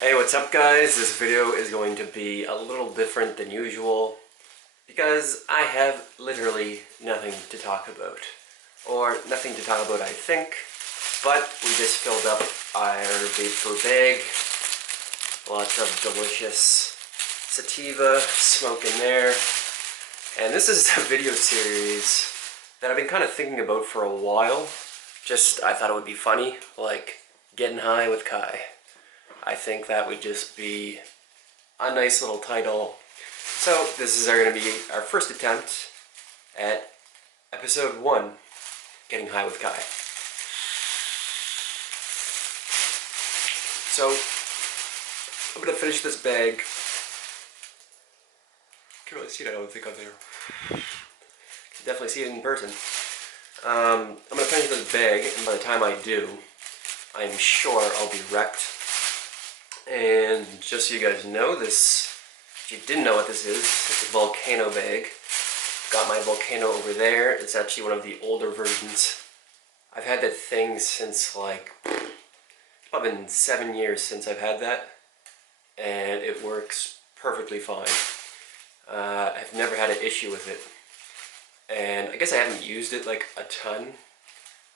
Hey, what's up guys? This video is going to be a little different than usual because I have literally nothing to talk about. Or nothing to talk about, I think, but we just filled up our vapor bag. Lots of delicious sativa smoke in there. And this is a video series that I've been kind of thinking about for a while. I thought it would be funny, like getting high with Kai. I think that would just be a nice little title. So this is going to be our first attempt at episode 1, Getting High with Kai. So I'm going to finish this bag. Can't really see it, I don't think, on there. Can definitely see it in person. I'm going to finish this bag, and by the time I do, I'm sure I'll be wrecked. And just so you guys know, this, if you didn't know what this is, it's a volcano bag. Got my volcano over there. It's actually one of the older versions. I've had that thing since like, it's probably been 7 years since I've had that. And it works perfectly fine. I've never had an issue with it. And I guess I haven't used it like a ton.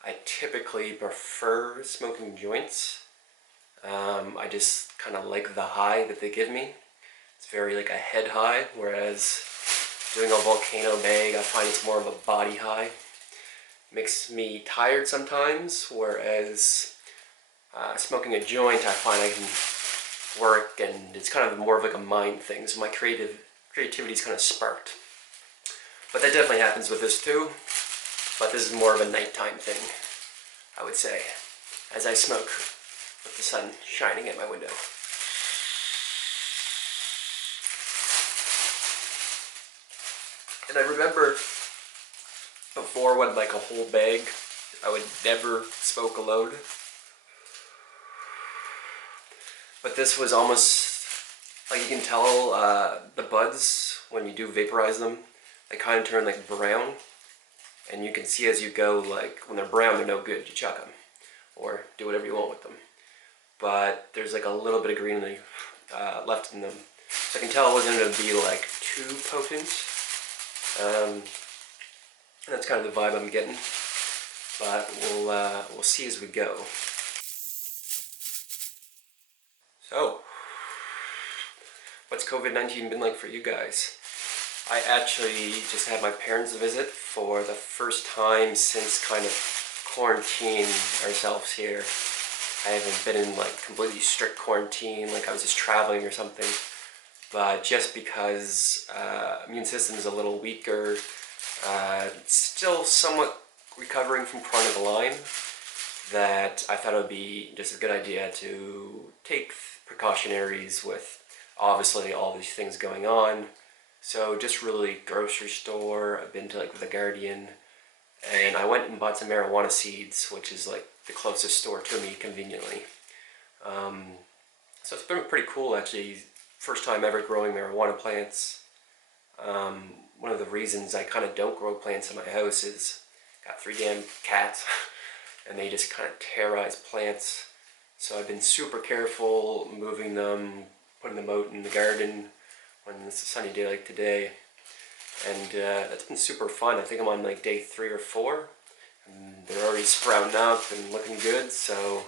I typically prefer smoking joints. I just kind of like the high that they give me. It's very like a head high, whereas doing a volcano bag, I find it's more of a body high. Makes me tired sometimes, whereas smoking a joint, I find I can work, and it's kind of more of like a mind thing, so my creativity is kind of sparked. But that definitely happens with this too, but this is more of a nighttime thing, I would say, as I smoke with the sun shining at my window. And I remember before, when like a whole bag, I would never smoke a load. But this was almost, like you can tell, the buds, when you do vaporize them, they kind of turn like brown. And you can see as you go, like when they're brown, they're no good, you chuck them. Or do whatever you want with them. But there's like a little bit of green left in them. So I can tell it wasn't going to be like too potent. And that's kind of the vibe I'm getting. But we'll see as we go. So, what's COVID-19 been like for you guys? I actually just had my parents visit for the first time since kind of quarantine ourselves here. I haven't been in like completely strict quarantine, like I was just traveling or something. But just because immune system is a little weaker, still somewhat recovering from chronic Lyme, that I thought it would be just a good idea to take precautionaries with obviously all these things going on. So just really grocery store, I've been to like The Guardian, and I went and bought some marijuana seeds, which is like the closest store to me conveniently. So it's been pretty cool actually, first time ever growing marijuana plants. One of the reasons I kind of don't grow plants in my house is got 3 damn cats and they just kind of terrorize plants. So I've been super careful moving them, putting them out in the garden when it's a sunny day like today. And that's been super fun. I think I'm on like day 3 or 4. And they're already sprouting up and looking good, so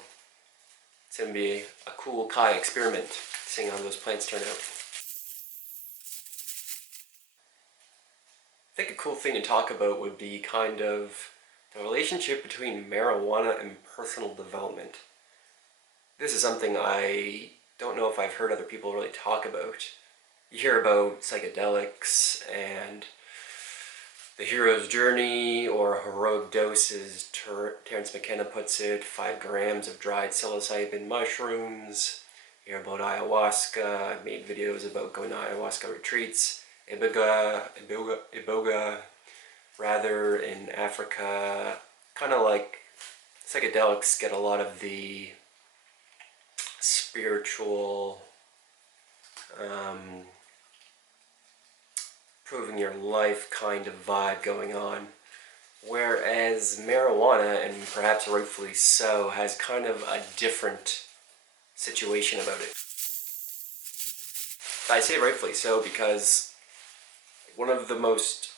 it's going to be a cool Kai experiment, seeing how those plants turn out. I think a cool thing to talk about would be kind of the relationship between marijuana and personal development. This is something I don't know if I've heard other people really talk about. You hear about psychedelics and the hero's journey, or heroic doses, Terence McKenna puts it, 5 grams of dried psilocybin mushrooms. You hear about ayahuasca. I've made videos about going to ayahuasca retreats. Iboga, rather, in Africa. Kind of like psychedelics get a lot of the spiritual, improving your life kind of vibe going on, whereas marijuana, and perhaps rightfully so, has kind of a different situation about it. I say rightfully so because one of the most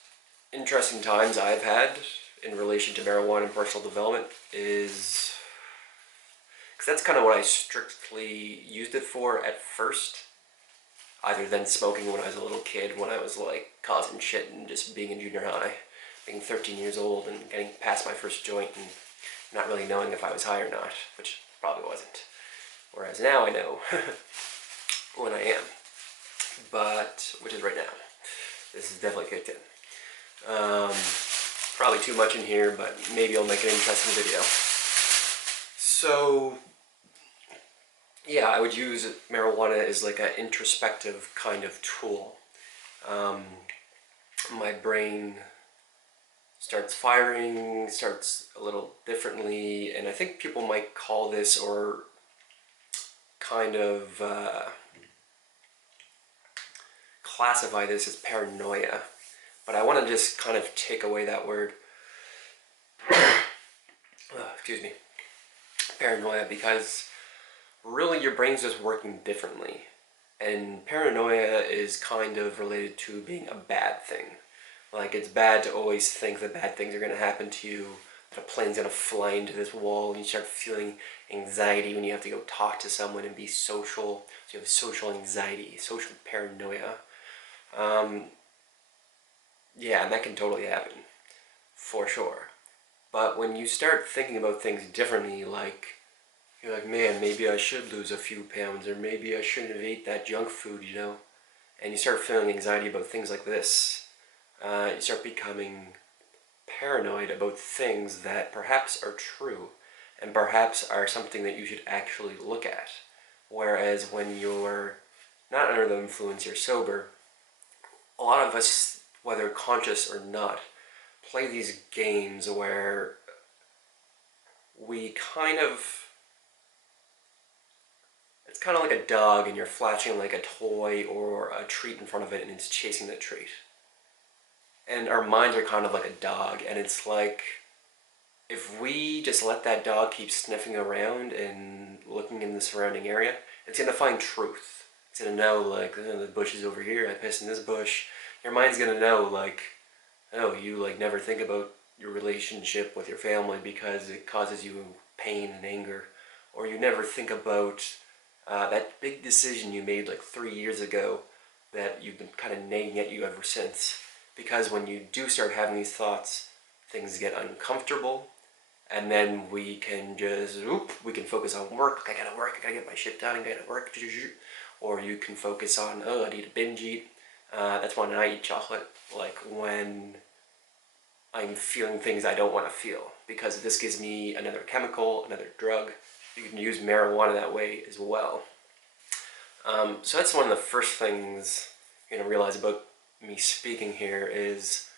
interesting times I've had in relation to marijuana and personal development is, because that's kind of what I strictly used it for at first, other than smoking when I was a little kid, when I was like causing shit and just being in junior high, being 13 years old and getting past my first joint and not really knowing if I was high or not, which probably wasn't. Whereas now I know when I am, but, which is right now. This is definitely kicked in. Probably too much in here, but maybe I'll make an interesting video. So, yeah, I would use marijuana as like an introspective kind of tool. My brain starts firing, starts a little differently, and I think people might call this, or kind of classify this as paranoia. But I want to just kind of take away that word, excuse me, paranoia, because really your brain's just working differently. And paranoia is kind of related to being a bad thing. Like, it's bad to always think that bad things are going to happen to you, that a plane's going to fly into this wall, and you start feeling anxiety when you have to go talk to someone and be social. So you have social anxiety, social paranoia. Yeah, and that can totally happen, for sure. But when you start thinking about things differently, like, you're like, man, maybe I should lose a few pounds, or maybe I shouldn't have ate that junk food, you know? And you start feeling anxiety about things like this. You start becoming paranoid about things that perhaps are true, and perhaps are something that you should actually look at. Whereas when you're not under the influence, you're sober, a lot of us, whether conscious or not, play these games where we kind of, it's kind of like a dog and you're flashing like a toy or a treat in front of it and it's chasing the treat. And our minds are kind of like a dog, and it's like, if we just let that dog keep sniffing around and looking in the surrounding area, it's going to find truth. It's going to know, like, oh, the bush is over here, I pissed in this bush. Your mind's going to know, like, oh, you like never think about your relationship with your family because it causes you pain and anger. Or you never think about that big decision you made like 3 years ago that you've been kind of nagging at you ever since. Because when you do start having these thoughts, things get uncomfortable, and then we can just, we can focus on work. I gotta work, I gotta get my shit done, I gotta work. Or you can focus on, oh, I need to binge eat. That's when I eat chocolate, like when I'm feeling things I don't want to feel, because this gives me another chemical, another drug. You can use marijuana that way as well. So that's one of the first things you're gonna realize about me speaking here is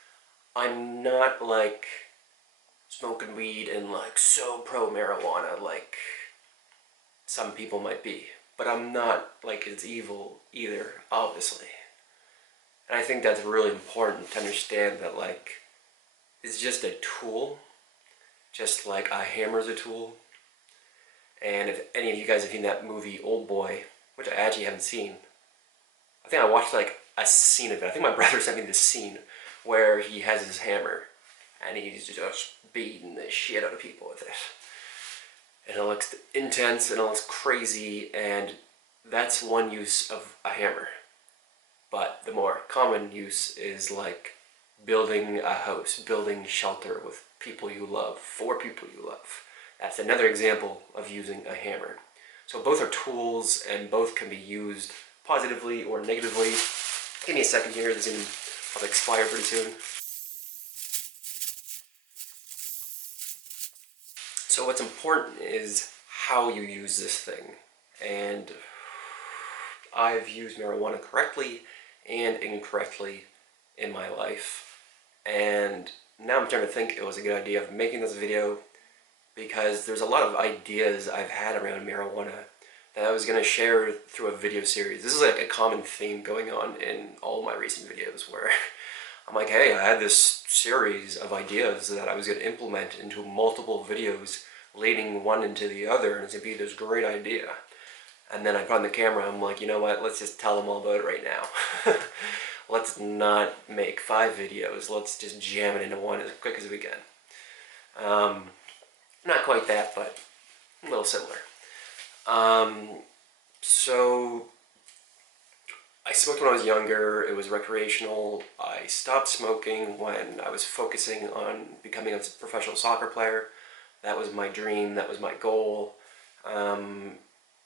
I'm not like smoking weed and like so pro marijuana like some people might be, but I'm not like it's evil either, obviously. And I think that's really important to understand, that like it's just a tool, just like a hammer's a tool. And if any of you guys have seen that movie Old Boy, which I actually haven't seen, I think I watched like a scene of it. I think my brother sent me this scene where he has his hammer and he's just beating the shit out of people with it. And it looks intense and it looks crazy, and that's one use of a hammer. But the more common use is like building a house, building shelter with people you love, for people you love. That's another example of using a hammer. So both are tools and both can be used positively or negatively. Give me a second here, this is going to expire pretty soon. So what's important is how you use this thing. And I've used marijuana correctly and incorrectly in my life. And now I'm starting to think it was a good idea of making this video, because there's a lot of ideas I've had around marijuana that I was going to share through a video series. This is like a common theme going on in all my recent videos, where I'm like, hey, I had this series of ideas that I was going to implement into multiple videos, leading one into the other, and it's going to be this great idea. And then I put on the camera, I'm like, you know what, let's just tell them all about it right now. Let's not make 5 videos, let's just jam it into one as quick as we can. Not quite that, but a little similar. So I smoked when I was younger, it was recreational. I stopped smoking when I was focusing on becoming a professional soccer player. That was my dream, that was my goal.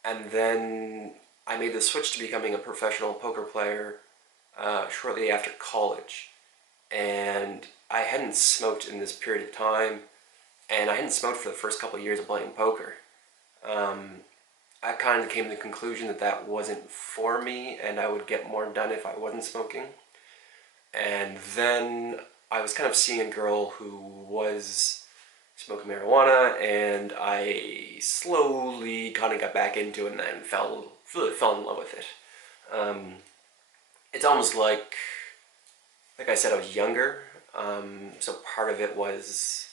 And then I made the switch to becoming a professional poker player shortly after college. And I hadn't smoked in this period of time, and I hadn't smoked for the first couple of years of playing poker. I kind of came to the conclusion that that wasn't for me, and I would get more done if I wasn't smoking. And then I was kind of seeing a girl who was smoking marijuana, and I slowly kind of got back into it and then really fell in love with it. It's almost like I said, I was younger, so part of it was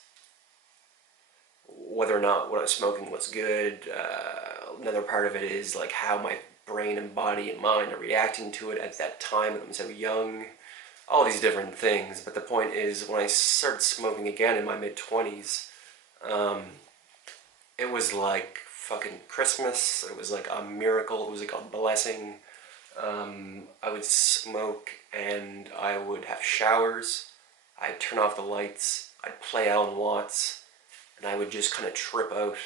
whether or not what I was smoking was good. Another part of it is like how my brain and body and mind are reacting to it at that time when I'm so young. All these different things, but the point is when I started smoking again in my mid-20s, it was like fucking Christmas. It was like a miracle. It was like a blessing. I would smoke and I would have showers. I'd turn off the lights. I'd play Alan Watts, and I would just kind of trip out.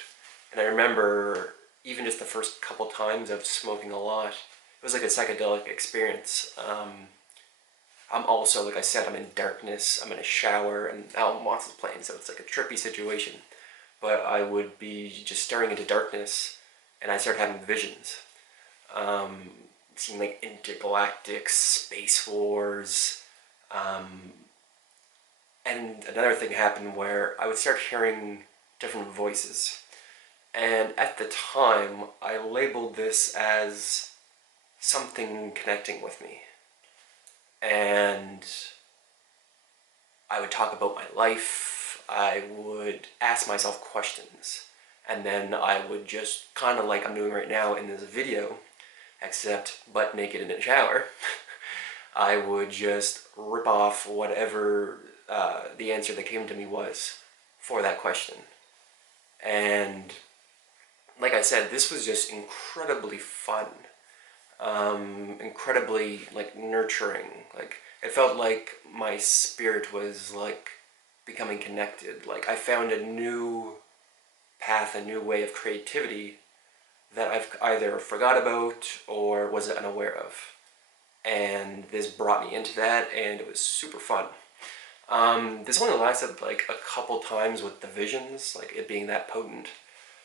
And I remember even just the first couple times of smoking a lot, it was like a psychedelic experience. I'm also, like I said, I'm in darkness, I'm in a shower, and Alan Watts is playing, so it's like a trippy situation. But I would be just staring into darkness, and I started having visions. Seeing like intergalactic space wars. And another thing happened where I would start hearing different voices. And at the time, I labeled this as something connecting with me. And I would talk about my life, I would ask myself questions, and then I would just, kind of like I'm doing right now in this video, except butt naked in a shower, I would just rip off whatever the answer that came to me was for that question. And like I said, this was just incredibly fun. Incredibly like nurturing. Like it felt like my spirit was like becoming connected. Like I found a new path, a new way of creativity that I've either forgot about or was unaware of. And this brought me into that, and it was super fun. This only lasted like a couple times with the visions, like it being that potent.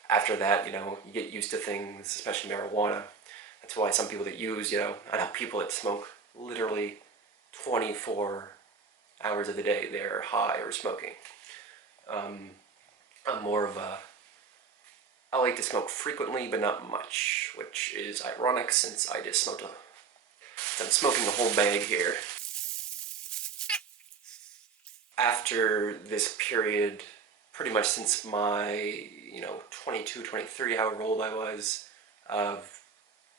After that, you know, you get used to things, especially marijuana. That's why some people that use, you know, I know people that smoke literally 24 hours of the day, they're high or smoking. I'm more of a, I like to smoke frequently, but not much, which is ironic since I just smoked I'm smoking the whole bag here. After this period, pretty much since my, 22, 23, however old I was, of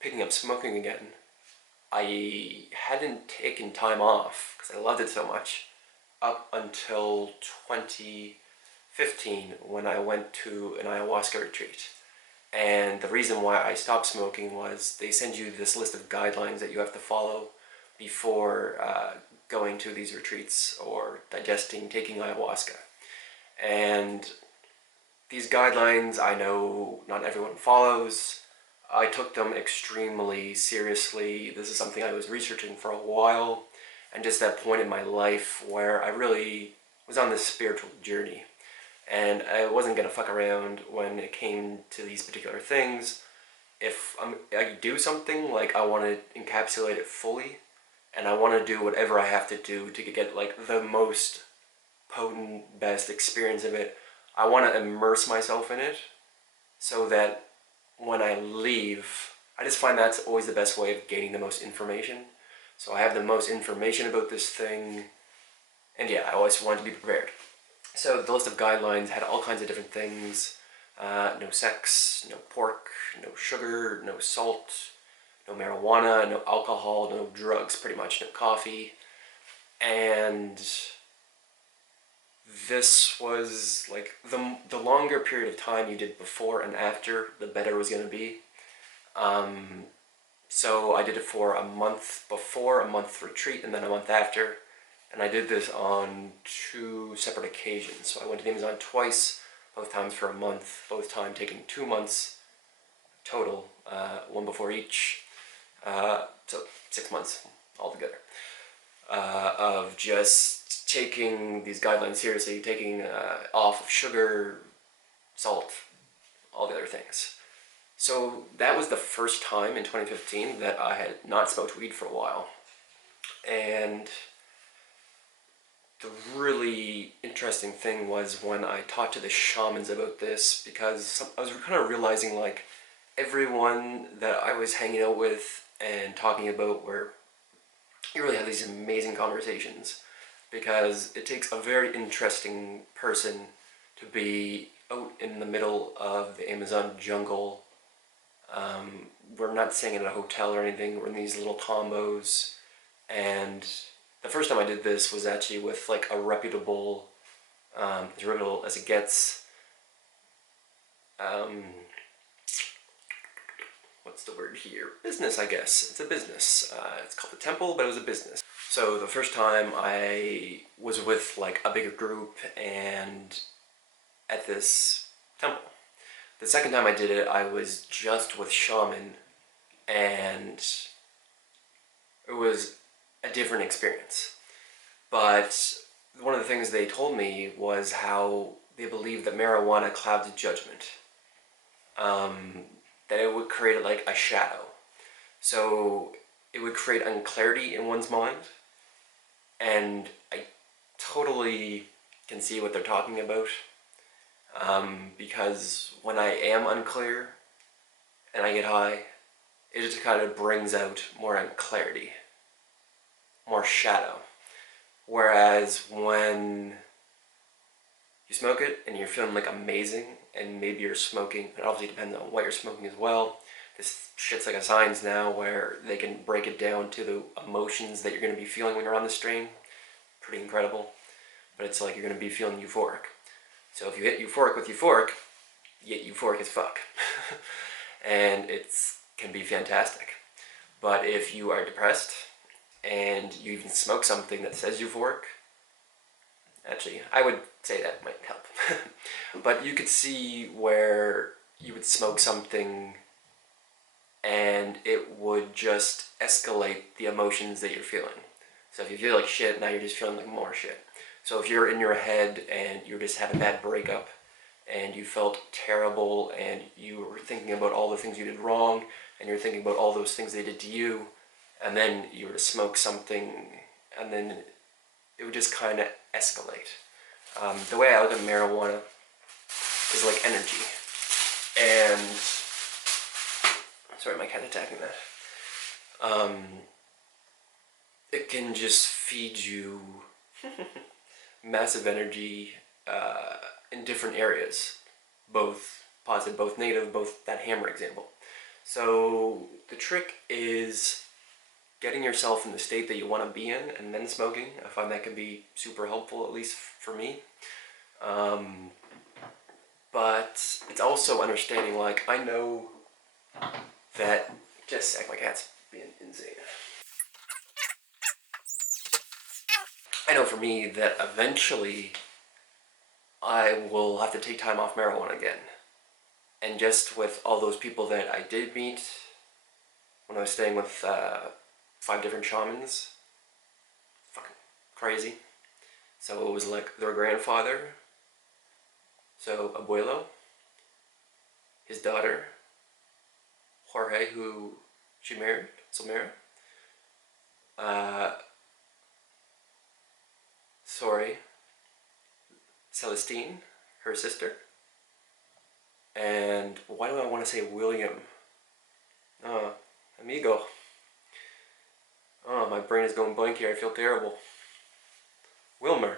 picking up smoking again, I hadn't taken time off, because I loved it so much, up until 2015 when I went to an ayahuasca retreat. And the reason why I stopped smoking was they send you this list of guidelines that you have to follow before going to these retreats or taking ayahuasca. And these guidelines, I know not everyone follows. I took them extremely seriously. This is something I was researching for a while, and just that point in my life where I really was on this spiritual journey. And I wasn't going to fuck around when it came to these particular things. If I do something, like I want to encapsulate it fully, and I want to do whatever I have to do to get like the most potent, best experience of it. I want to immerse myself in it so that when I leave, I just find that's always the best way of gaining the most information. So I have the most information about this thing, and yeah, I always want to be prepared. So the list of guidelines had all kinds of different things. No sex, no pork, no sugar, no salt, no marijuana, no alcohol, no drugs, pretty much, no coffee. And this was like the longer period of time you did before and after, the better it was going to be. So I did it for a month before, a month retreat, and then a month after. And I did this on 2 separate occasions. So I went to the Amazon twice, both times for a month, both time taking 2 months total, one before each. So 6 months altogether of just taking these guidelines seriously, taking off of sugar, salt, all the other things. So that was the first time in 2015 that I had not smoked weed for a while. And the really interesting thing was when I talked to the shamans about this, because I was kind of realizing like everyone that I was hanging out with and talking about were, you really have these amazing conversations, because it takes a very interesting person to be out in the middle of the Amazon jungle. We're not staying in a hotel or anything, we're in these little combos, and the first time I did this was actually with like a reputable, as reputable as it gets, what's the word here? Business, I guess. It's a business. It's called the Temple, but it was a business. So the first time I was with like a bigger group and at this temple. The second time I did it, I was just with shaman, and it was a different experience. But one of the things they told me was how they believe that marijuana clouds judgment. That it would create like a shadow. So it would create unclarity in one's mind. And I totally can see what they're talking about. Because when I am unclear and I get high, it just kind of brings out more unclarity, more shadow. Whereas when you smoke it and you're feeling like amazing, and maybe you're smoking, it obviously depends on what you're smoking as well. This shit's like a science now where they can break it down to the emotions that you're going to be feeling when you're on the strain. Pretty incredible. But it's like you're going to be feeling euphoric. So if you hit euphoric with euphoric, you get euphoric as fuck. And it can be fantastic. But if you are depressed and you even smoke something that says euphoric, actually, I would say that might help. But you could see where you would smoke something and it would just escalate the emotions that you're feeling. So if you feel like shit, now you're just feeling like more shit. So if you're in your head and you just had a bad breakup and you felt terrible and you were thinking about all the things you did wrong and you're thinking about all those things they did to you, and then you were to smoke something, and then it would just kind of escalate. The way I look at marijuana is like energy. And sorry, my cat's attacking that. It can just feed you massive energy in different areas, both positive, both negative, both that hammer example. So the trick is getting yourself in the state that you want to be in and then smoking. I find that can be super helpful, at least for me. But it's also understanding, like, I know that, just a sec, my cat's being insane. I know for me that eventually I will have to take time off marijuana again. And just with all those people that I did meet when I was staying with 5 different shamans, fucking crazy. So it was like their grandfather, so abuelo, his daughter, Jorge, who she married, Samara, Celestine, her sister, and why do I want to say William? Amigo. Oh, my brain is going blank here, I feel terrible. Wilmer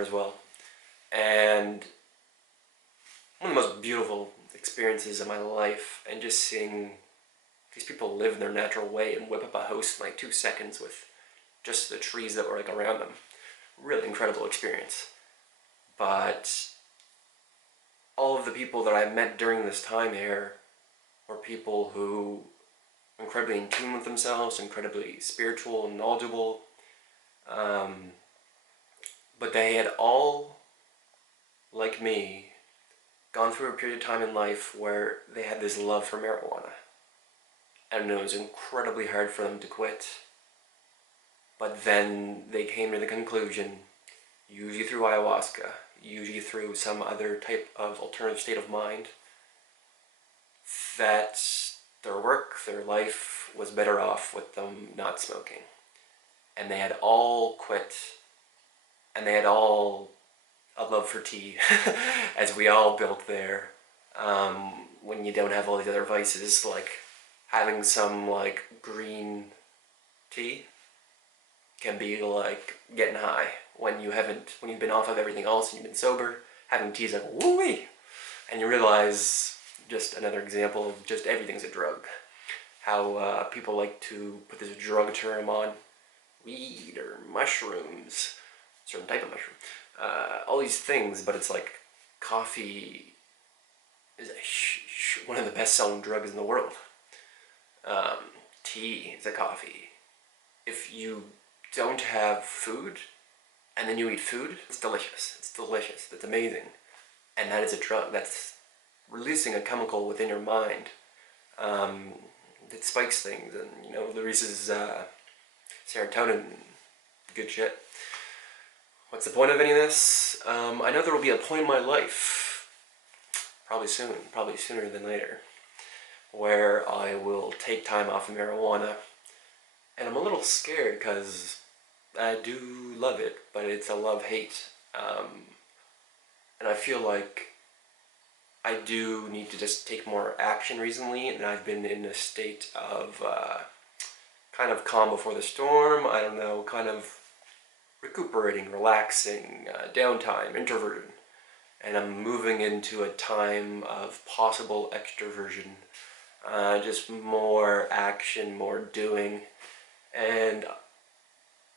as well. And one of the most beautiful experiences of my life, and just seeing these people live in their natural way and whip up a house in like 2 seconds with just the trees that were like around them. Really incredible experience. But all of the people that I met during this time here were people who were incredibly in tune with themselves, incredibly spiritual and knowledgeable. But they had all, like me, gone through a period of time in life where they had this love for marijuana. And it was incredibly hard for them to quit. But then they came to the conclusion, usually through ayahuasca, usually through some other type of alternative state of mind, that their work, their life was better off with them not smoking. And they had all quit, and they had all a love for tea, as we all built there. When you don't have all these other vices, like having some like green tea can be like getting high when you've been off of everything else and you've been sober. Having tea is like woo-wee, and you realize, just another example of just everything's a drug. How people like to put this drug term on weed or mushrooms, certain type of mushroom, all these things, but it's like coffee is one of the best-selling drugs in the world. Tea is a coffee. If you don't have food and then you eat food, it's delicious. It's delicious. It's amazing. And that is a drug. That's releasing a chemical within your mind that spikes things, and you know, releases serotonin. Good shit. What's the point of any of this? I know there will be a point in my life, probably sooner than later, where I will take time off of marijuana. And I'm a little scared because I do love it, but it's a love-hate. And I feel like I do need to just take more action recently, and I've been in a state of kind of calm before the storm, I don't know, kind of recuperating, relaxing, downtime, introverted. And I'm moving into a time of possible extroversion, just more action, more doing. And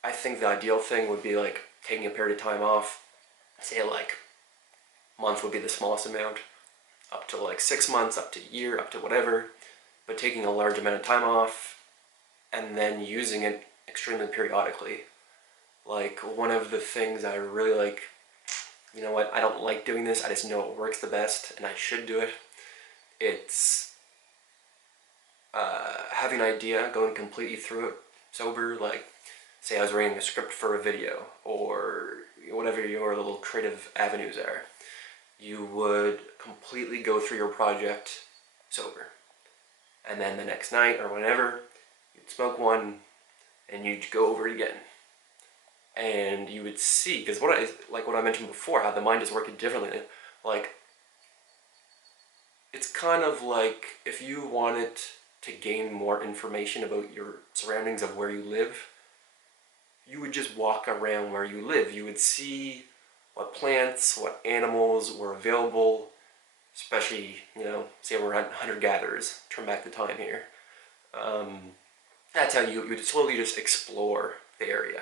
I think the ideal thing would be like taking a period of time off, say like a month would be the smallest amount, up to like 6 months, up to a year, up to whatever, but taking a large amount of time off and then using it extremely periodically. Like, one of the things I really like, you know what, I don't like doing this, I just know it works the best and I should do it. It's having an idea, going completely through it sober. Like, say I was writing a script for a video, or whatever your little creative avenues are. You would completely go through your project sober. And then the next night or whenever, you'd smoke one and you'd go over it again. And you would see, because what I mentioned before, how the mind is working differently. Like, it's kind of like if you wanted to gain more information about your surroundings of where you live, you would just walk around where you live. You would see what plants, what animals were available, especially, you know, say we're hunter-gatherers, turn back the time here. That's how you would slowly just explore the area.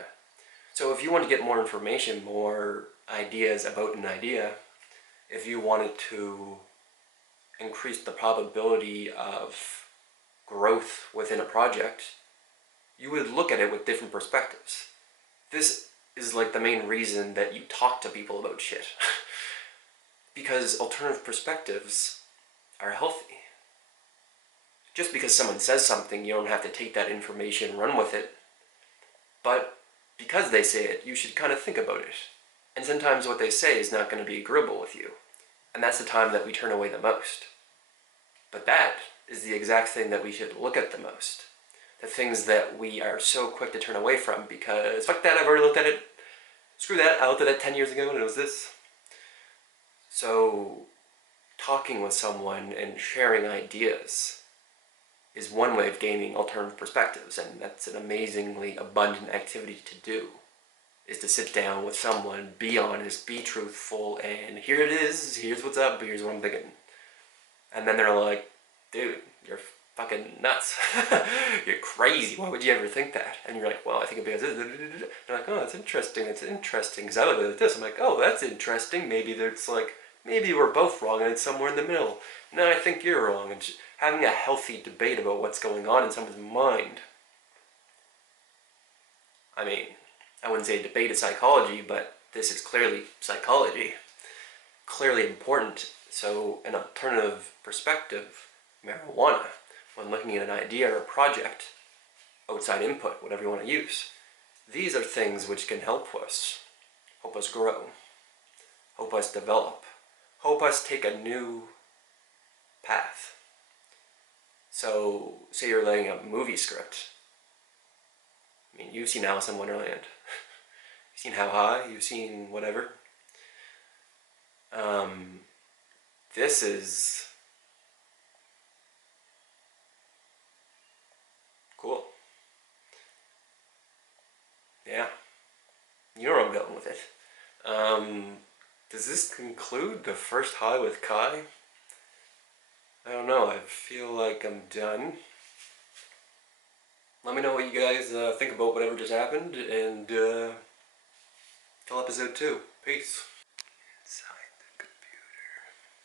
So if you want to get more information, more ideas about an idea, if you wanted to increase the probability of growth within a project, you would look at it with different perspectives. This is like the main reason that you talk to people about shit. Because alternative perspectives are healthy. Just because someone says something, you don't have to take that information and run with it. But because they say it, you should kind of think about it. And sometimes what they say is not going to be agreeable with you. And that's the time that we turn away the most. But that is the exact thing that we should look at the most. The things that we are so quick to turn away from because, fuck that, I've already looked at it. Screw that, I looked at it 10 years ago and it was this. So, talking with someone and sharing ideas is one way of gaining alternative perspectives, and that's an amazingly abundant activity to do. is to sit down with someone, be honest, be truthful, and here it is, here's what's up, here's what I'm thinking. And then they're like, dude, you're fucking nuts. You're crazy. Why would you ever think that? And you're like, well, I think it because they're like, oh, that's interesting. It's interesting. Because I look at this. I'm like, oh, that's interesting. Maybe there's like, maybe we're both wrong and it's somewhere in the middle. No, I think you're wrong. And just having a healthy debate about what's going on in someone's mind. I mean, I wouldn't say debate is psychology, but this is clearly psychology. Clearly important. So an alternative perspective, marijuana, when looking at an idea or a project, outside input, whatever you want to use. These are things which can help us grow, help us develop, help us take a new path. So, say you're laying a movie script. I mean, you've seen Alice in Wonderland. You've seen How High, you've seen whatever. This is cool. Yeah, you know where I'm going with it. Does this conclude the first high with Kai? I don't know, I feel like I'm done. Let me know what you guys think about whatever just happened, and till episode 2. Peace.